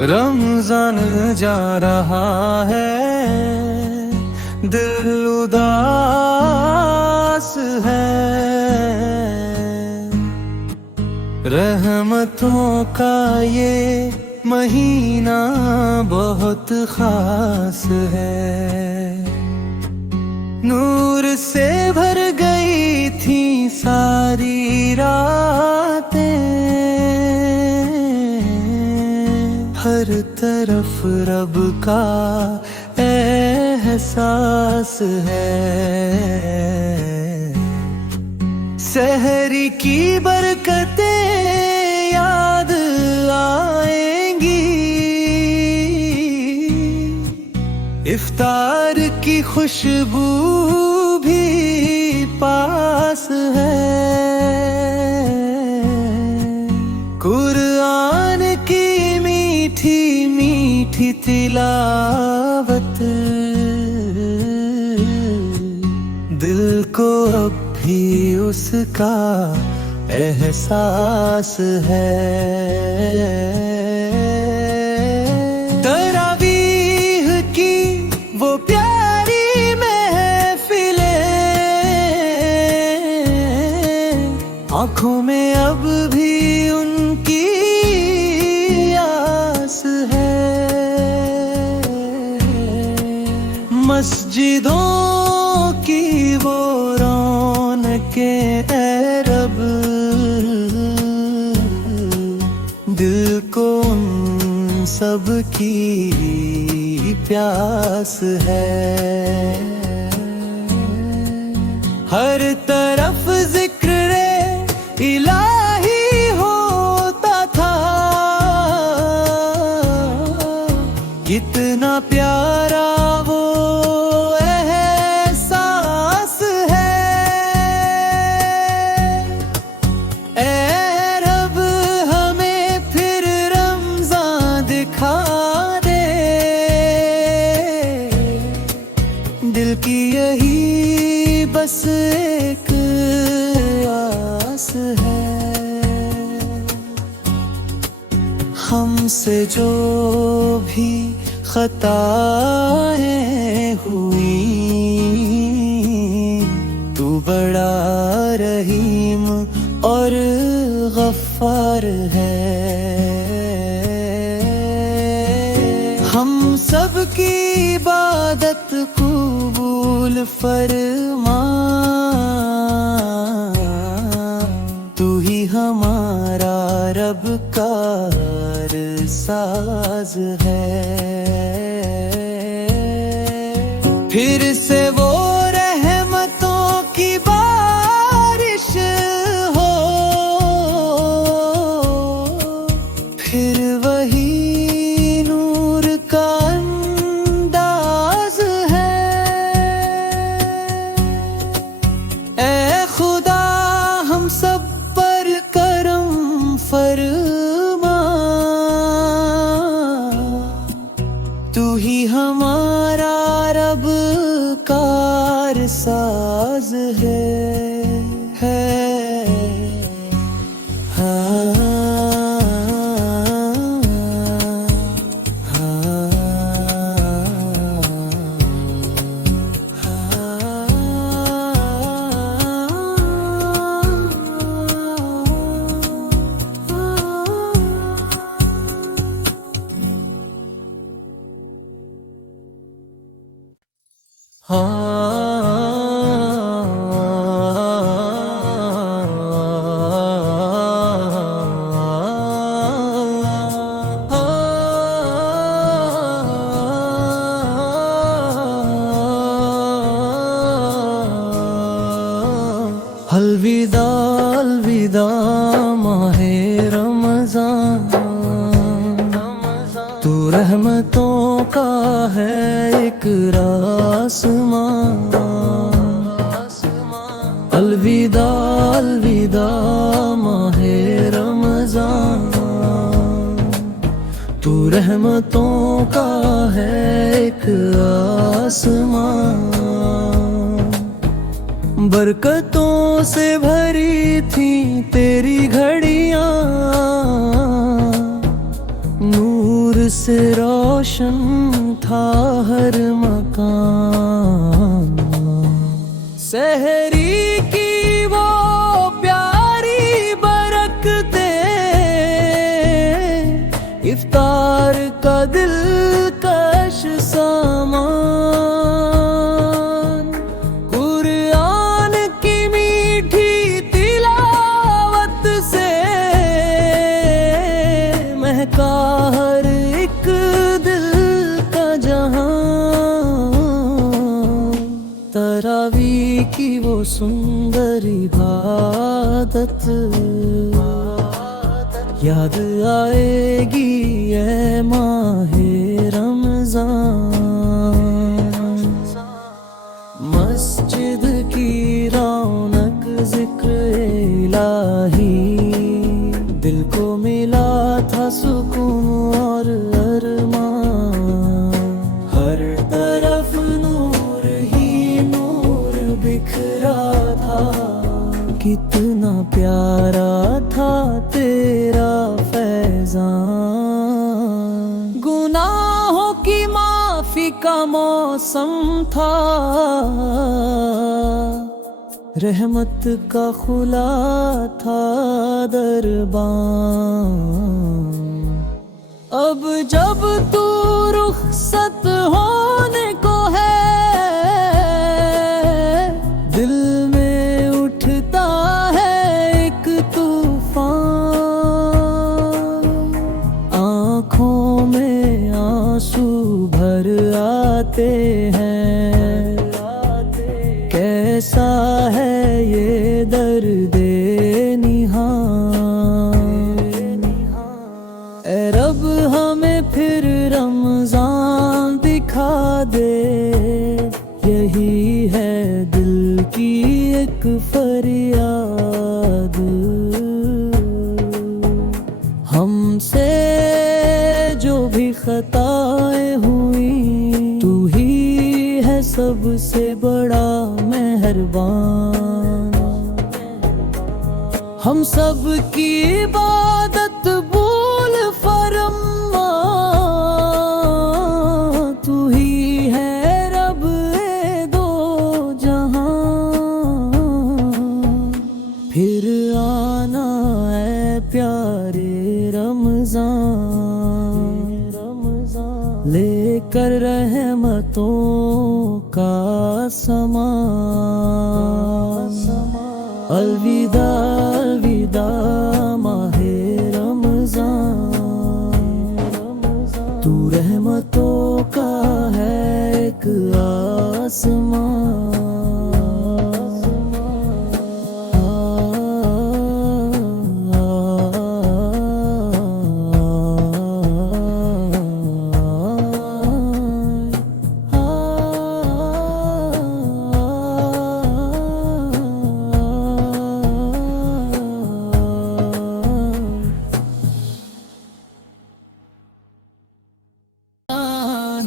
रमजान जा रहा है, दिल उदास है। रहमतों का ये महीना बहुत खास है। नूर से भर गई थी सारी रातें, हर तरफ रब का एहसास है। सहरी की बरकतें याद आएंगी, इफ्तार की खुशबू भी पास है। कुरान की मीठी मीठी तिलावत दिल को अब भी उसका एहसास है। तरावीह की वो प्यारी महफिलें, आँखों में अब भी उनकी आस है। मस्जिदों की वो रौनकें ऐ रब, दिल को उन सब की प्यास है। हर तरफ जिक्र इलाही होता था, कितना प्यारा वो एहसास है। ऐ रब हमें फिर रमज़ान दिखा दे, दिल की यही बस एक आस है। हमसे जो भी खताएं हुई, तू बड़ा रहीम और गफ्फार है। हम सब की इबादत कबूल फरमा, तू ही हमारा रब कार साज है। फिर से वो रहमतों की बारिश हो, फिर वही नूर का अंदाज है। ऐ खुदा हम सब पर करम फरमा, तू ही हमारा रब कार साज है। अलविदा अलविदा माहे रमज़ान, तू रहमतों का है एक आसमां। अलविदा अलविदा माहे रमज़ान, तू रहमतों का है एक आसमां। बरकतों से भरी थी तेरी घड़ियां, नूर से रोशन था हर मकान। सहरी की वो प्यारी बरकते, इफ्तार का दिलकश सामान, कुरान की मीठी तिलावत से महका हर एक दिल का जहां। तरावी की वो सुंदर इबादत याद आएगी ए माहे रमजान। मस्जिद की रौनक जिक्र इलाही, दिल को मिला था सुकून और अरमान। हर तरफ नूर ही नूर बिखरा था, कितना प्यारा था तेरा फैज़ान। गुनाहों की माफी का मौसम था, रहमत का खुला था दरबान। अब जब तू रुखसत होने को है, दिल में उठता है एक तूफान। आँखों में आंसू भर आते हैं, कैसा है ये दर्दे निहान। ए रब हमें फिर रमजान दिखा दे, यही है दिल की एक फरियाद। हमसे जो भी खताएं हुई, तू ही है सबसे बड़ा मेहरबान। हम सब की इबादत भूल फरमा, तू ही है रब ए दो जहां। फिर आना है प्यारे रमजान, लेकर रहमतों का समान। अलविदा अलविदा माहे रमजान, तू रहमतों का है एक आसमान।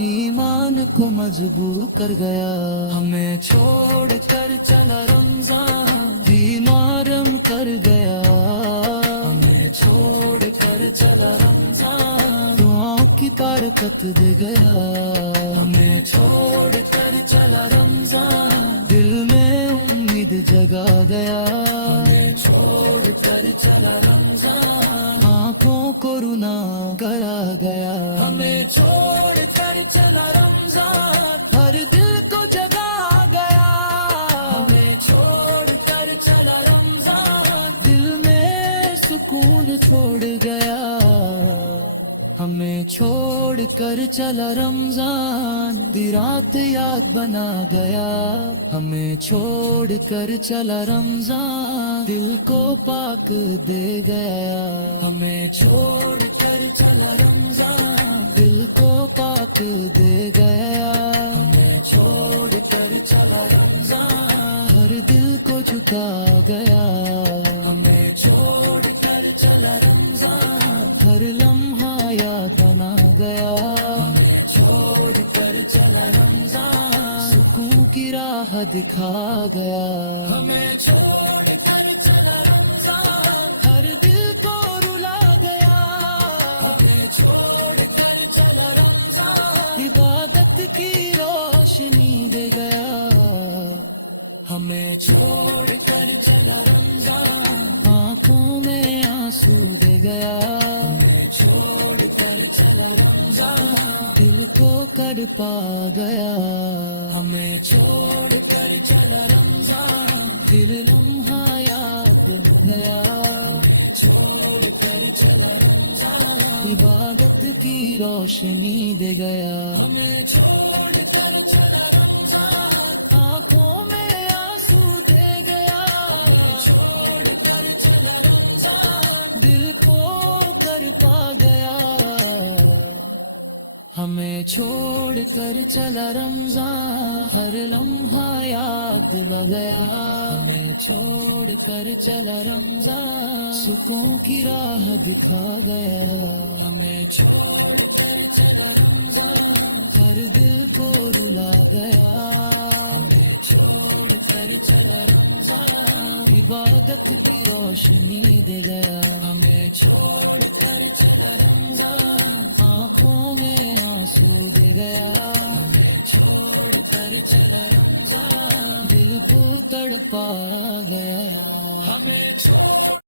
ईमान को मजबूर कर गया, हमें छोड़ कर चला रमजान। जी नरम कर गया, हमें छोड़ कर चला रमजान। दुआओं की तारकत दे गया, हमें छोड़ कर चला रमजान। दिल में उम्मीद जगा गया, हमें छोड़ कर चला रमजान। आँखों को रुना करा गया, हमें छोड़ कर चला रमजान। हर दिल को जगा गया, हमें छोड़ कर चला रमजान। दिल में सुकून छोड़ गया, हमें छोड़ कर चला रमजान। दी रात याद बना गया, हमें छोड़ कर चला रमजान। दिल को पाक दे गया, हमें छोड़ कर चला रमजान। दिल को पाक दे गया, हमें छोड़ कर चला रमजान। हर दिल को झुका गया, हमें छोड़ कर चला रमजान। हर लम्हा याद बना गया, हमें छोड़ कर चला रमजान। सुकून की राह दिखा गया, हमें छोड़ कर चला रमजान। हर दिल को रुला गया, हमें छोड़ कर चला हमें छोड़ कर चला रमजान, आंखों में आंसू दे गया। हमें छोड़ कर चला रमजान, दिल को कर पा गया। हमें छोड़ कर चला रमजान, दिल लम्हा याद हो गया। हमें छोड़ कर चला रमजान, इबादत की रोशनी दे गया। हमें छोड़ कर चला रमजान, आंखों में आंसू दे गया। हमें छोड़ कर चला रमजान, दिल को कर पा गया। हमें छोड़ कर चला रमजान, हर लम्हा याद आ गया। हमें छोड़ कर चला रमजान, सुकून की राह दिखा गया। हमें छोड़ कर चला रमजान, हर दिल को रुला गया। हमें छोड़ कर चला रमजान, इबादत की रोशनी दे गया। हमें छोड़ कर चला रमजान, आंखों में आंसू दे गया। हमें छोड़ कर चला रमजान, दिल को तड़पा गया। हमें छोड़